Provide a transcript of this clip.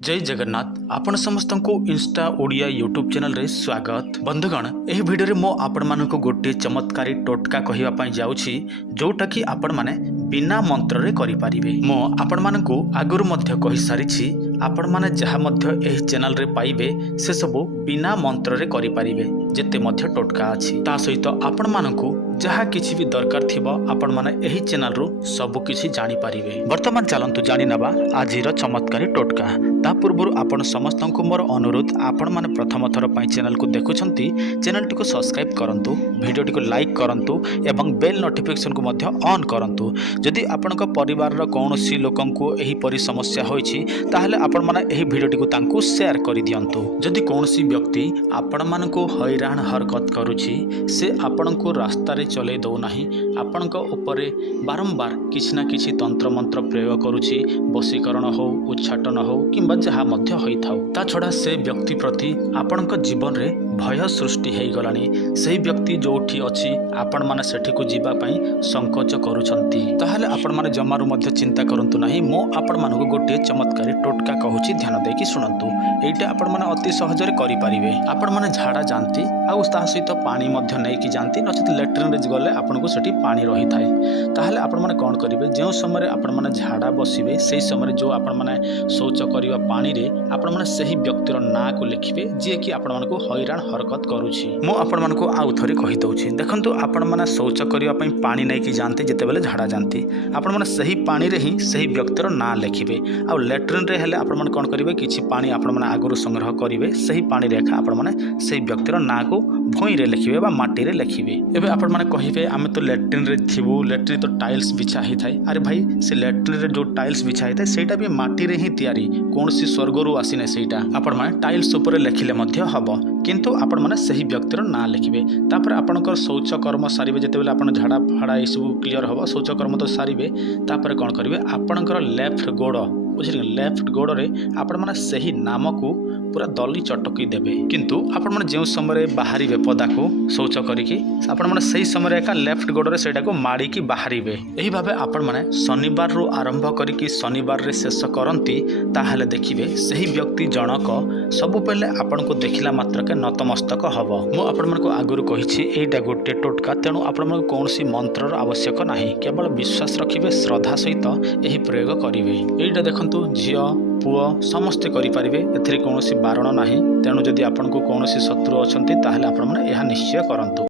जय जगन्नाथ आपण समस्त को इंस्टा ओडिया यूट्यूब चैनल रे स्वागत। बंधुगण एही वीडियो रे मो आपण मानको गोटे चमत्कारी टोटका कहिबा पई जाउछि जोटा कि आपण माने बिना मंत्र रे करि परिबे। मो आपण मानको आगुर मध्य कहि सारिछि आपण माने जहा मध्य एही चैनल रे पाइबे से सब बिना मंत्र रे करि परिबे। जेते मध्य टोटका अछि ता सहित आपण मानको जहा किछि भी दरकार थिबो आपण माने एही चैनल रो सब किछि जानि परिबे। वर्तमान चलंतु जानि नबा आजिर चमत्कारी टोटका। ता पूर्व आपण समस्त को मोर अनुरोध आपण माने प्रथम थर पई चैनल को देखुछंती चैनल टी को सब्सक्राइब करंतु, वीडियो टी को लाइक करंतु एवं बेल नोटिफिकेशन को मध्य ऑन करंतु। जदि आपण को परिवार रो कोनोसी लोकन को एही परि समस्या होईछि ताहले आपण माने एही वीडियो टी को तांकु शेयर करि दियंतु। जदि कोनोसी व्यक्ति आपण मान को हैरान हरकत करूछि से आपण को रास्ता रे चले दो नाही, आपण को ऊपर बारंबार किछि ना किछि तंत्र मंत्र प्रयोग करूछि, वशीकरण हो उच्चाटन हो किंबा जहा मध्य होइथाउ। ता छड़ा से व्यक्ति प्रति आपणक जीवन रे भय सृष्टि हेइ गलानी। सेही व्यक्ति जोठी अछि आपण माने सेठी को जीवा पई संकोच करूछंती ताहले आपण माने जमारू मध्य चिंता करंतु नाही। मो आपण मानको गोटे चमत्कारी टोटका कहूछि, ध्यान देकी सुनंतु। एइटा आपण माने अति सहज रे करि परिबे। आपण माने झाड़ा जानती आ ता सहित पानी मध्य नै कि जानती नचेत लैट्रिन रे गले आपण को सेठी पानी रही थाए ताहले आपण माने कोन करिवे जे समय आपण माने झाड़ा बसिबे सेही समय जो आपण माने शौच करिवा पानी रे आपण माने सेही व्यक्तिर ना को लिखिबे जे कि आपण मानको हैरान हरकत करूछि। मो आपण मानको आउ थरे कहि दउछि। देखंतु आपण माने शौच करिवा पई पानी नै कि जानते जेते बेले झाड़ा जानती आपण माने सेही पानी रे ही सेही व्यक्तिर ना लिखिबे। आ लैट्रिन रे हेले आपण माने कोन करिवे किछि पानी आपण माने आगुरु संग्रह करिवे सेही पानी रेखा आपण माने सेही व्यक्तिर ना को भुई रे लिखिबे बा माटी रे लिखिबे। एबे आपण माने कहिबे आमे तो लैट्रिन रे थिबु, लैट्रिन तो टाइल्स बिछा ही थाए। अरे भाई से लैट्रिन रे जो टाइल्स बिछा ही थाए सेटा भी माटी रे ही तयारी, कोनसी स्वर्गरु आसीने सेटा। आपण माने टाइल्स ऊपर लिखिले मध्य हबो किंतु आपण माने सही व्यक्तिर ना लिखिबे। तापर आपनकर शौच कर्म सारिबे जेते बेले आपण झाड़ा फाड़ा ए सब क्लियर हबो, शौच कर्म तो सारिबे। तापर कोन करिवे आपनकर लेफ्ट गोड़ बुझिले लेफ्ट गोड़ रे आपण माने सही नाम को पूरा दली चटकी देबे। किंतु आपण माने जेउ समय बाहरिबे पदा को शौच करिकि आपण माने सही समय एका लेफ्ट गोड़ रे सेटा को माड़ी की बाहरिबे। एही भाबे आपण माने शनिवार रु आरंभ करिकि शनिवार रे शेष करंती ताहले देखिबे सही व्यक्ति जनक सब पहले आपण को देखिला मात्र के नतमस्तक हबो। मो आपण मन को आगुरु कहिछि एटा गोटे टोटका, तेणु आपण मन कोनोसी मंत्रर आवश्यक नाही, केवल विश्वास रखिबे, श्रद्धा सहित एही प्रयोग करिवे। एटा देखंतु झियो पुओ समस्ते करि परिबे, एथिरे कोनोसी बारण नाही। तेणु जदि आपण को कोनोसी शत्रु अछंती ताहले आपण माने एहा निश्चय करंतु।